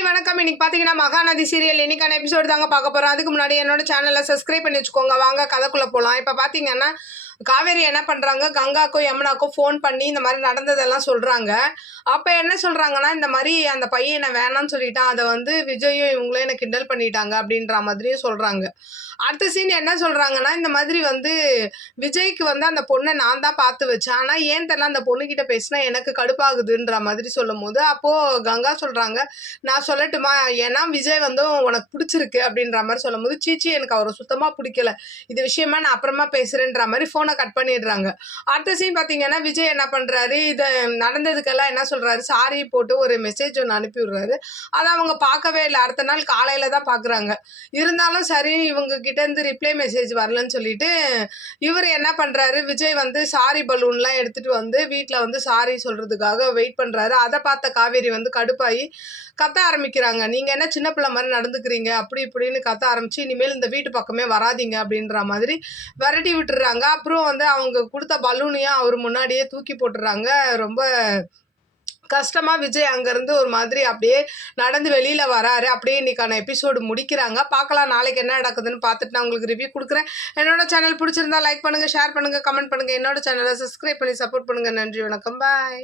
Hi வணக்கம். இன்னைக்கு பார்த்தீங்கன்னா மகாநதி சீரியல் இன்னைக்கான எபிசோடு தாங்க பார்க்க போகிறோம். அதுக்கு முன்னாடி என்னோட சேனலை சப்ஸ்கிரைப் பண்ணி வச்சுக்கோங்க. வாங்க கதைக்குள்ளே போகலாம். இப்போ பார்த்தீங்கன்னா காவேரி என்ன பண்ணுறாங்க, கங்காக்கும் யமுனாக்கும் ஃபோன் பண்ணி இந்த மாதிரி நடந்ததெல்லாம் சொல்கிறாங்க. அப்போ என்ன சொல்கிறாங்கன்னா, இந்த மாதிரி அந்த பையன் என்ன வேணான்னு சொல்லிட்டான், அதை வந்து விஜயும் இவங்களும் என்ன கிண்டல் பண்ணிட்டாங்க அப்படின்ற மாதிரியும் சொல்கிறாங்க. அடுத்த சீன் என்ன சொல்கிறாங்கன்னா, இந்த மாதிரி வந்து விஜய்க்கு வந்து அந்த பொண்ணை நான் தான் பார்த்து வச்சேன், ஆனால் ஏன் தெரியல அந்த பொண்ணுக்கிட்ட பேசினா எனக்கு கடுப்பாகுதுன்ற மாதிரி சொல்லும் போது, அப்போது கங்கா சொல்கிறாங்க, நான் சொல்லட்டுமா, ஏன்னா விஜய் வந்து உனக்கு பிடிச்சிருக்கு அப்படின்ற மாதிரி சொல்லும் போது, சீச்சி எனக்கு அவரை சுத்தமாக பிடிக்கல, இது விஷயமா நான் அப்புறமா பேசுகிறேன்ற மாதிரி ஃபோனை கட் பண்ணிடுறாங்க. அடுத்த சீன் பார்த்தீங்கன்னா விஜய் என்ன பண்ணுறாரு, இதை நடந்ததுக்கெல்லாம் என்ன சொல்கிறாரு, சாரி போட்டு ஒரு மெசேஜ் ஒன்று அனுப்பி விடுறாரு. அதை அவங்க பார்க்கவே இல்லை. அடுத்த நாள் காலையில் தான் பார்க்குறாங்க. இருந்தாலும் சரி இவங்க கிட்டேருந்து ரிப்ளை மெசேஜ் வரலன்னு சொல்லிட்டு இவர் என்ன பண்ணுறாரு, விஜய் வந்து சாரி பலூன்லாம் எடுத்துகிட்டு வந்து வீட்டில் வந்து சாரி சொல்கிறதுக்காக வெயிட் பண்ணுறாரு. அதை பார்த்த காவேரி வந்து கடுப்பாகி கத்த ஆரம்பிக்கிறாங்க. நீங்கள் என்ன சின்ன பிள்ளை மாதிரி நடந்துக்கிறீங்க, அப்படி இப்படின்னு கத்த ஆரம்பித்து இனிமேல் இந்த வீட்டு பக்கமே வராதிங்க அப்படின்ற மாதிரி விரட்டி விட்டுறாங்க. அப்புறம் வந்து அவங்க கொடுத்த பலூனையும் அவர் முன்னாடியே தூக்கி போட்டுறாங்க. ரொம்ப கஷ்டமா விஜய் அங்கேருந்து ஒரு மாதிரி அப்படியே நடந்து வெளியில் வராரு. அப்படியே இன்னைக்கான எபிசோடு முடிக்கிறாங்க. பார்க்கலாம் நாளைக்கு என்ன நடக்குதுன்னு பார்த்துட்டு நான் உங்களுக்கு ரிவ்யூ கொடுக்குறேன். என்னோட சேனல் பிடிச்சிருந்தா லைக் பண்ணுங்கள், ஷேர் பண்ணுங்கள், கமெண்ட் பண்ணுங்கள். என்னோட சேனலை சப்ஸ்கிரைப் பண்ணி சப்போர்ட் பண்ணுங்கள். நன்றி, வணக்கம், பாய்.